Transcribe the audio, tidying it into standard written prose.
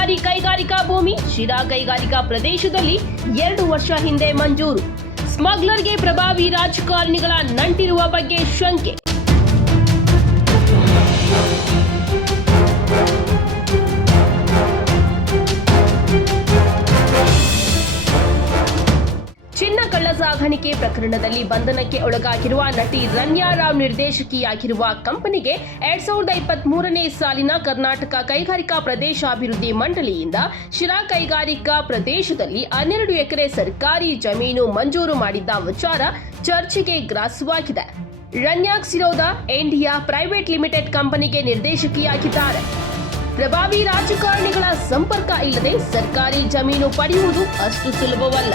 ಸರ್ಕಾರಿ ಕೈಗಾರಿಕಾ ಭೂಮಿ ಶಿರಾ ಕೈಗಾರಿಕಾ ಪ್ರದೇಶದಲ್ಲಿ 2 ವರ್ಷ ಹಿಂದೆ ಮಂಜೂರು. ಸ್ಮಗ್ಲರ್ಗೆ ಪ್ರಭಾವಿ ರಾಜಕಾರಣಿಗಳ ನಂಟಿರುವ ಬಗ್ಗೆ ಶಂಕೆ. ಚಿನ್ನ ಕಳ್ಳ ಸಾಗಾಣಿಕೆ ಪ್ರಕರಣದಲ್ಲಿ ಬಂಧನಕ್ಕೆ ಒಳಗಾಗಿರುವ ನಟಿ ರನ್ಯಾ ರಾವ್ ನಿರ್ದೇಶಕಿಯಾಗಿರುವ ಕಂಪನಿಗೆ 2023ನೇ ಸಾಲಿನ ಕರ್ನಾಟಕ ಕೈಗಾರಿಕಾ ಪ್ರದೇಶಾಭಿವೃದ್ಧಿ ಮಂಡಳಿಯಿಂದ ಶಿರಾ ಕೈಗಾರಿಕಾ ಪ್ರದೇಶದಲ್ಲಿ 12 ಎಕರೆ ಸರ್ಕಾರಿ ಜಮೀನು ಮಂಜೂರು ಮಾಡಿದ್ದ ವಿಚಾರ ಚರ್ಚೆಗೆ ಗ್ರಾಸವಾಗಿದೆ. ರನ್ಯಾ ಸಿರೋದಾ ಇಂಡಿಯಾ ಪ್ರೈವೇಟ್ ಲಿಮಿಟೆಡ್ ಕಂಪನಿಗೆ ನಿರ್ದೇಶಕಿಯಾಗಿದ್ದಾರೆ. ಪ್ರಭಾವಿ ರಾಜಕಾರಣಿಗಳ ಸಂಪರ್ಕ ಇಲ್ಲದೆ ಸರ್ಕಾರಿ ಜಮೀನು ಪಡೆಯುವುದು ಅಷ್ಟು ಸುಲಭವಲ್ಲ.